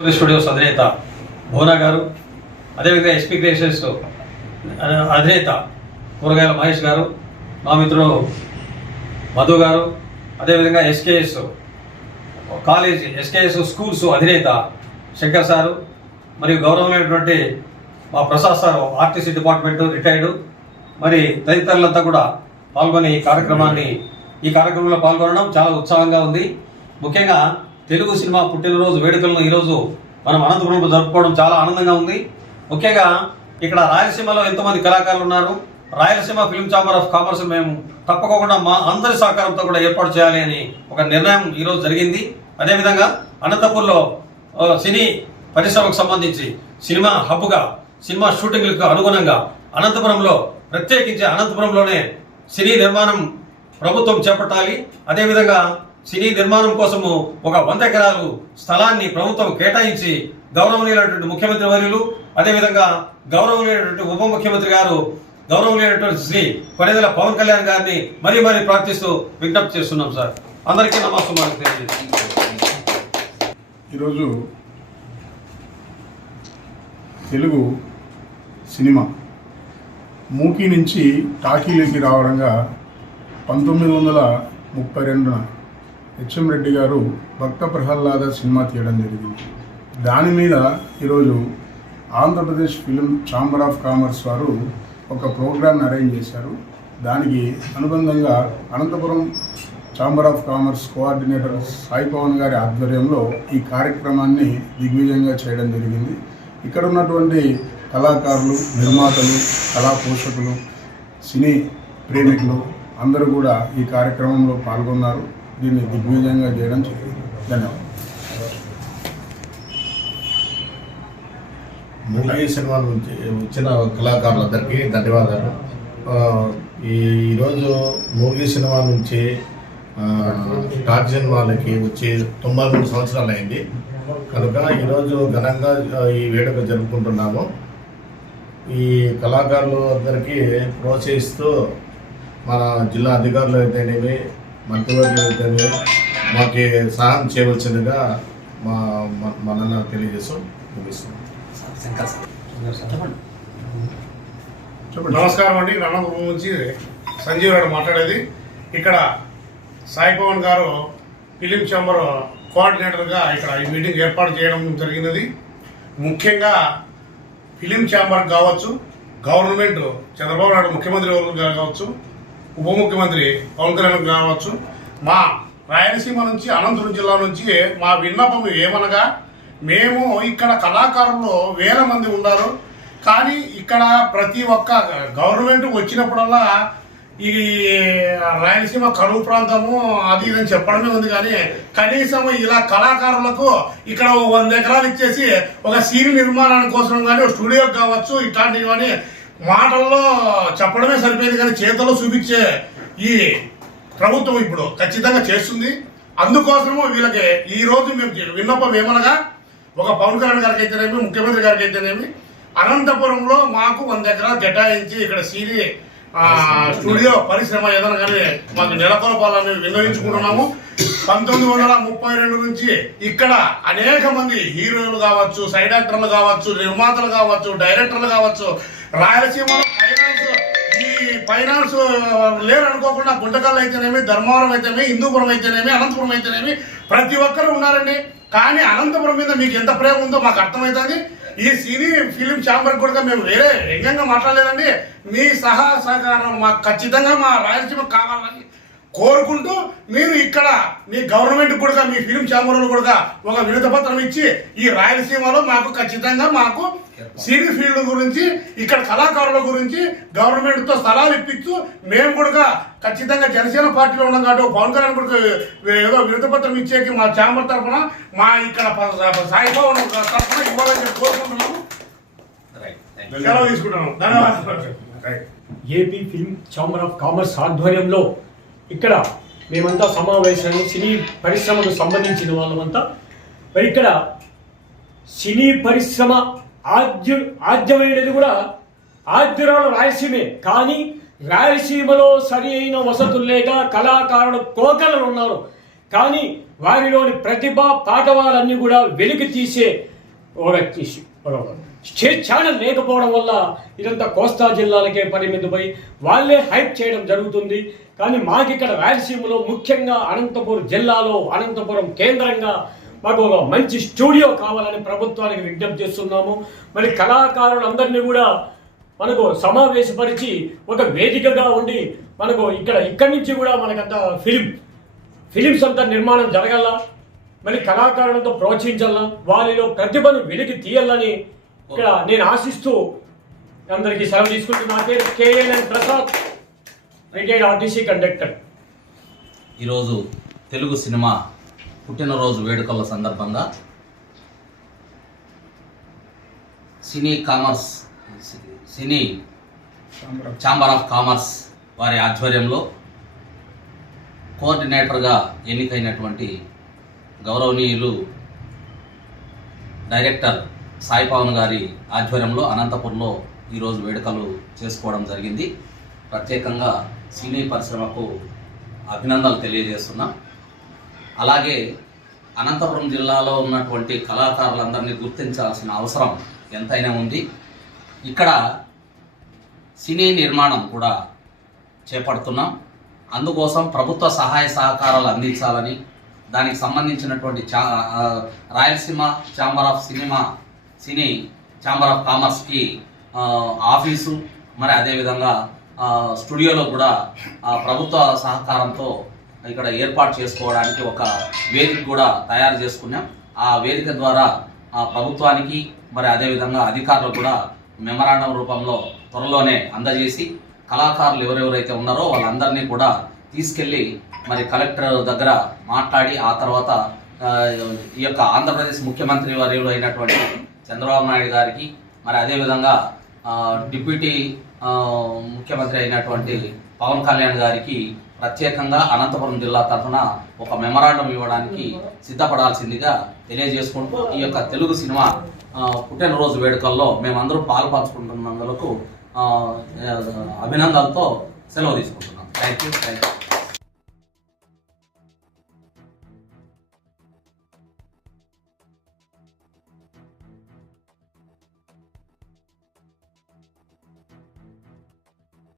Studios అధినేత భువన గారు అదేవిధంగా ఎస్పీ క్రియేషన్స్ అధినేత కూరగాయల మహేష్ గారు మా మిత్రుడు మధు గారు అదేవిధంగా ఎస్కేఎస్ కాలేజ్ ఎస్కేఎస్ స్కూల్స్ అధినేత శంకర్ సారు మరియు గౌరవమైనటువంటి మా Prasad sir RTC department retired మరి తదితరులంతా కూడా పాల్గొని ఈ కార్యక్రమాన్ని ఈ కార్యక్రమంలో పాల్గొనడం చాలా ఉత్సాహంగా ఉంది. ముఖ్యంగా తెలుగు సినిమా పుట్టినరోజు వేడుకలను ఈరోజు మనం అనంతపురంలో జరుపుకోవడం చాలా ఆనందంగా ఉంది. ముఖ్యంగా ఇక్కడ రాయలసీమలో ఎంతోమంది కళాకారులు ఉన్నారు. Rayalaseema film chamber of commerce మేము తప్పకుండా మా అందరి సహకారంతో కూడా ఏర్పాటు చేయాలి అని ఒక నిర్ణయం ఈరోజు జరిగింది. అదేవిధంగా అనంతపూర్లో సినీ పరిశ్రమకు సంబంధించి సినిమా హబ్గా సినిమా షూటింగ్లకు అనుగుణంగా అనంతపురంలో ప్రత్యేకించి అనంతపురంలోనే సినీ నిర్మాణం ప్రభుత్వం చేపట్టాలి. అదేవిధంగా సినీ నిర్మాణం కోసము ఒక వంద ఎకరాలు స్థలాన్ని ప్రభుత్వం కేటాయించి గౌరవనీయులైనటువంటి ముఖ్యమంత్రి వర్యులు అదేవిధంగా గౌరవనీయులైనటువంటి ఉప ముఖ్యమంత్రి గారు గౌరవనీయులైనటువంటి శ్రీ కొనేదల పవన్ కళ్యాణ్ గారిని మరీ మరీ ప్రార్థిస్తూ విజ్ఞప్తి చేస్తున్నాం సార్. అందరికీ నమస్కారం ఈరోజు తెలుగు సినిమా మూకీ నుంచి టాకీలోకి రావడంగా పంతొమ్మిది వందల ముప్పై రెండున హెచ్ఎం రెడ్డి గారు భక్త ప్రహ్లాద సినిమా తీయడం జరిగింది. దాని మీద ఈరోజు Andhra Pradesh film chamber of commerce వారు ఒక ప్రోగ్రామ్ని అరేంజ్ చేశారు. దానికి అనుబంధంగా Anantapuram chamber of commerce coordinator Sai Pavan గారి ఆధ్వర్యంలో ఈ కార్యక్రమాన్ని దిగ్విజయంగా చేయడం జరిగింది. ఇక్కడ ఉన్నటువంటి కళాకారులు నిర్మాతలు కళా పోషకులు సినీ ప్రేమికులు అందరూ కూడా ఈ కార్యక్రమంలో పాల్గొన్నారు. దీన్ని దిగ్విజయంగా చేయడం జరిగింది. ధన్యవాదాలు. మూవీ సినిమా నుంచి వచ్చిన కళాకారులందరికీ ధన్యవాదాలు. ఈ ఈరోజు మూవీ సినిమా నుంచి టార్జన్ వాళ్ళకి వచ్చి తొంభై మూడు సంవత్సరాలు అయింది. కనుక ఈరోజు ఘనంగా ఈ వేడుక జరుపుకుంటున్నాము. ఈ కళాకారులు అందరికీ ప్రోత్సహిస్తూ మన జిల్లా అధికారులు అయితేనేమి అయితేనేమి మాకు సహాయం చేయవలసిందిగా మా మన- మనన తెలియజేస్తూ ముగిస్తున్నాం. నమస్కారం అండి. రణపురం నుంచి సంజీవ్ గారు మాట్లాడేది. ఇక్కడ సాయి పవన్ గారు ఫిలిం ఛాంబర్ కోఆర్డినేటర్గా ఇక్కడ ఈ మీటింగ్ ఏర్పాటు చేయడం జరిగినది. ముఖ్యంగా ఫిలిం ఛాంబర్ కావచ్చు గవర్నమెంట్ చంద్రబాబు నాయుడు ముఖ్యమంత్రి వర్గం గారు కావచ్చు ఉప ముఖ్యమంత్రి పవన్ కళ్యాణ్ కావచ్చు. మా రాయలసీమ నుంచి అనంతపురం జిల్లా నుంచి మా విన్నపం ఏమనగా మేము ఇక్కడ కళాకారులు వేల మంది ఉన్నారు. కానీ ఇక్కడ ప్రతి ఒక్క గవర్నమెంట్ వచ్చినప్పుడల్లా ఈ రాయలసీమ కరువు ప్రాంతము అది ఇదని చెప్పడమే ఉంది కానీ కనీసం ఇలా కళాకారులకు ఇక్కడ వంద ఎకరాలు ఇచ్చేసి ఒక సీన్ నిర్మాణానికి కోసం కానీ స్టూడియోకి స్టూడియో కావచ్చు ఇట్లాంటివి కానీ మాటల్లో చెప్పడమే సరిపోయింది కానీ చేతల్లో చూపించే ఈ ప్రభుత్వం ఇప్పుడు ఖచ్చితంగా చేస్తుంది. అందుకోసము వీళ్ళకి ఈ రోజు మేము విన్నపం ఏమనగా ఒక పవన్ కళ్యాణ్ గారికి అయితేనేమి ముఖ్యమంత్రి గారికి అయితేనేమి అనంతపురంలో మాకు వంద ఎకరాలు కేటాయించి ఇక్కడ సీరీ స్టూడియో పరిశ్రమ ఏదైనా కానీ మాకు నెలకొల్పాలని విన్నవించుకుంటున్నాము. పంతొమ్మిది వందల ముప్పై రెండు నుంచి ఇక్కడ అనేక మంది హీరోలు కావచ్చు సైడ్ యాక్టర్లు కావచ్చు నిర్మాతలు కావచ్చు డైరెక్టర్లు కావచ్చు రాయలసీమలో ఫైనాన్స్ ఈ ఫైనాన్స్ లేరు అనుకోకుండా గుంటకల్ అయితేనేమి ధర్మవరం అయితేనేమి హిందూపురం అయితేనేమి అనంతపురం అయితేనేమి ప్రతి ఒక్కరు ఉన్నారండి. కానీ అనంతపురం మీద మీకు ఎంత ప్రేమ ఉందో మాకు అర్థమవుతుంది ఈ సినీ ఫిలిం ఛాంబర్ కూడా మేము వేరే వ్యంగ్యంగా మాట్లాడలేదండి. మీ సహా సహకారం మాకు ఖచ్చితంగా మా రాయలసీమ కావాలని కోరుకుంటూ మీరు ఇక్కడ మీ గవర్నమెంట్ కూడా మీ ఫిలిం ఛాంబర్లు కూడా ఒక వినతి పత్రం ఇచ్చి ఈ రాయలసీమలో మాకు ఖచ్చితంగా మాకు సినీ ఫీల్డ్ గురించి ఇక్కడ కళాకారుల గురించి గవర్నమెంట్తో స్థలాలు ఇప్పించు మేము కూడా ఖచ్చితంగా జనసేన పార్టీలో ఉన్నాం కాబట్టి పవన్ కళ్యాణ్ కూడా ఏదో వినతి పత్రం ఇచ్చేకి మా ఛాంబర్ తరఫున మా ఇక్కడ సాయిబాబు తరఫున ఇవ్వాలని కోరుకుంటున్నాము. సెలవు తీసుకుంటున్నాము. ధన్యవాదాలు. Right. AP film chamber of commerce ఆధ్వర్యంలో ఇక్కడ మేమంతా సమావేశం సినీ పరిశ్రమకు సంబంధించిన వాళ్ళమంతా. మరి ఇక్కడ సినీ పరిశ్రమ ఆద్య ఆద్యమైనది కూడా ఆద్యురాలు రాయలసీమే. కానీ రాయలసీమలో సరి అయిన వసతులు లేక కళాకారులు కోకలు ఉన్నారు. కానీ వారిలోని ప్రతిభ పాఠవాలన్నీ కూడా వెలికి తీసే ఒక ఛానల్ లేకపోవడం వల్ల ఇదంతా కోస్తా జిల్లాలకే పరిమితమై వాళ్ళే హైప్ చేయడం జరుగుతుంది. కానీ మాకు ఇక్కడ రాయలసీమలో ముఖ్యంగా అనంతపురం జిల్లాలో అనంతపురం కేంద్రంగా మాకు ఒక మంచి స్టూడియో కావాలని ప్రభుత్వానికి విజ్ఞప్తి చేస్తున్నాము. మరి కళాకారులందరినీ కూడా మనకు సమావేశపరిచి ఒక వేదికగా ఉండి మనకు ఇక్కడ ఇక్కడి నుంచి కూడా మనకంత ఫిలిం ఫిలిమ్స్ అంతా నిర్మాణం జరగాల. మరి కళాకారులతో ప్రోత్సహించాల. వారిలో ప్రతిభను వెలికి తీయాలని ఇక్కడ నేను ఆశిస్తూ అందరికీ సెలవు తీసుకుంటున్నా నా పేరు KLN Prasad retired RTC conductor. ఈరోజు తెలుగు సినిమా పుట్టినరోజు వేడుకల సందర్భంగా cine commerce cine chamber of commerce వారి ఆధ్వర్యంలో కోఆర్డినేటర్గా ఎన్నికైనటువంటి గౌరవనీయులు డైరెక్టర్ సాయి పవన్ గారి ఆధ్వర్యంలో అనంతపురంలో ఈరోజు వేడుకలు చేసుకోవడం జరిగింది. ప్రత్యేకంగా సినీ పరిశ్రమకు అభినందనలు తెలియజేస్తున్నాం. అలాగే అనంతపురం జిల్లాలో ఉన్నటువంటి కళాకారులందరినీ గుర్తించాల్సిన అవసరం ఎంతైనా ఉంది. ఇక్కడ సినీ నిర్మాణం కూడా చేపడుతున్నాం. అందుకోసం ప్రభుత్వ సహాయ సహకారాలు అందించాలని దానికి సంబంధించినటువంటి చా Rayalaseema chamber of cinema cine chamber of కామర్స్కి office మరి అదేవిధంగా స్టూడియోలో కూడా ప్రభుత్వ సహకారంతో ఇక్కడ ఏర్పాటు చేసుకోవడానికి ఒక వేదిక కూడా తయారు చేసుకున్నాం. ఆ వేదిక ద్వారా ప్రభుత్వానికి మరి అదేవిధంగా అధికారులు కూడా మెమరాండం రూపంలో త్వరలోనే అందజేసి కళాకారులు ఎవరెవరైతే ఉన్నారో వాళ్ళందరినీ కూడా తీసుకెళ్ళి మరి కలెక్టర్ దగ్గర మాట్లాడి ఆ తర్వాత ఈ యొక్క ఆంధ్రప్రదేశ్ ముఖ్యమంత్రి వర్యులు అయినటువంటి చంద్రబాబు నాయుడు గారికి మరి అదేవిధంగా డిప్యూటీ ముఖ్యమంత్రి అయినటువంటి పవన్ కళ్యాణ్ గారికి ప్రత్యేకంగా అనంతపురం జిల్లా తరఫున ఒక మెమరాండం ఇవ్వడానికి సిద్ధపడాల్సిందిగా తెలియజేసుకుంటూ ఈ యొక్క తెలుగు సినిమా పుట్టినరోజు వేడుకల్లో మేమందరూ పాల్పంచుకుంటున్నందుకు అభినందనలతో సెలవు తీసుకుంటున్నాం. Thank you thank you.